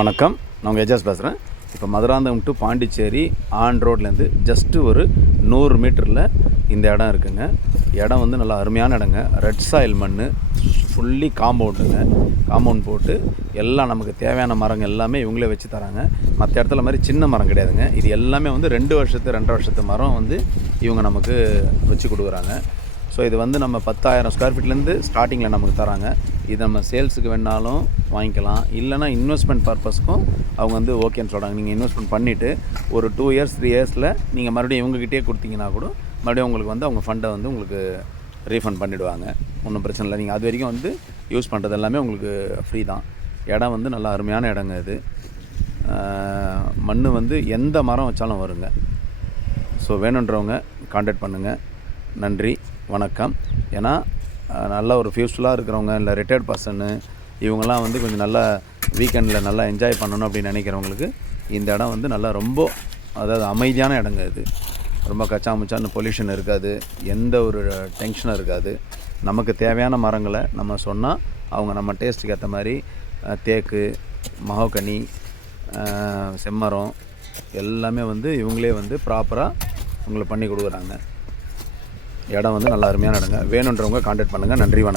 வணக்கம், நான் உங்கள் எஜாஸ் பேசுகிறேன். இப்போ மதுராந்தகம் டு பாண்டிச்சேரி ஆன் ரோட்லேருந்து ஜஸ்ட்டு ஒரு 100 மீட்டரில் இந்த இடம் இருக்குங்க. இடம் வந்து நல்லா அருமையான இடங்க. ரெட் சாயில் மண், ஃபுல்லி காம்பவுண்ட் போட்டு எல்லாம் நமக்கு தேவையான மரங்கள் எல்லாமே இவங்களே வச்சு தராங்க. மற்ற இடத்துல மாதிரி சின்ன மரம் கிடையாதுங்க. இது எல்லாமே வந்து 2 வருஷத்து 2.5 வருஷத்து மரம் வந்து இவங்க நமக்கு வச்சு கொடுக்குறாங்க. ஸோ இது வந்து நம்ம 10,000 ஸ்கொயர் ஃபீட்லேருந்து ஸ்டார்டிங்கில் நமக்கு தராங்க. இது நம்ம சேல்ஸுக்கு வேணாலும் வாங்கிக்கலாம், இல்லைனா இன்வெஸ்ட்மெண்ட் பர்பஸ்க்கும் அவங்க வந்து ஓகேன்னு சொல்கிறாங்க. நீங்கள் இன்வெஸ்ட்மெண்ட் பண்ணிவிட்டு ஒரு 2 இயர்ஸ் 3 இயர்ஸில் நீங்கள் மறுபடியும் இவங்ககிட்டே கொடுத்தீங்கன்னா கூட மறுபடியும் உங்களுக்கு வந்து அவங்க ஃபண்டை வந்து உங்களுக்கு ரீஃபண்ட் பண்ணிவிடுவாங்க. ஒன்றும் பிரச்சனை இல்லை. நீங்கள் அது வரைக்கும் வந்து யூஸ் பண்ணுறது எல்லாமே உங்களுக்கு ஃப்ரீ தான். இடம் வந்து நல்லா அருமையான இடங்க. இது மண் வந்து எந்த மரம் வச்சாலும் வருங்க. ஸோ வேணுன்றவங்க கான்டாக்ட் பண்ணுங்கள். நன்றி, வணக்கம். ஏன்னா நல்ல ஒரு ஃபியூஸ்ஃபுல்லாக இருக்கிறவங்க, இல்லை ரிட்டையர்ட் பர்சனு, இவங்கெல்லாம் வந்து கொஞ்சம் நல்லா வீக்கெண்டில் நல்லா என்ஜாய் பண்ணணும் அப்படின்னு நினைக்கிறவங்களுக்கு இந்த இடம் வந்து நல்லா ரொம்ப அமைதியான இடங்க. இது ரொம்ப கச்சாமுச்சான்னு பொல்யூஷன் இருக்காது, எந்த ஒரு டென்ஷனும் இருக்காது. நமக்கு தேவையான மரங்களை நம்ம சொன்னால் அவங்க நம்ம டேஸ்ட்டுக்கு ஏற்ற மாதிரி தேக்கு, மஹோகனி, செம்மரம் எல்லாமே வந்து இவங்களே வந்து ப்ராப்பராக உங்களை பண்ணி கொடுக்குறாங்க. இடம் வந்து நல்லா அருமையான இடங்க. வேணுன்றவங்க கான்டாக்ட் பண்ணுங்கள். நன்றி, வணக்கம்.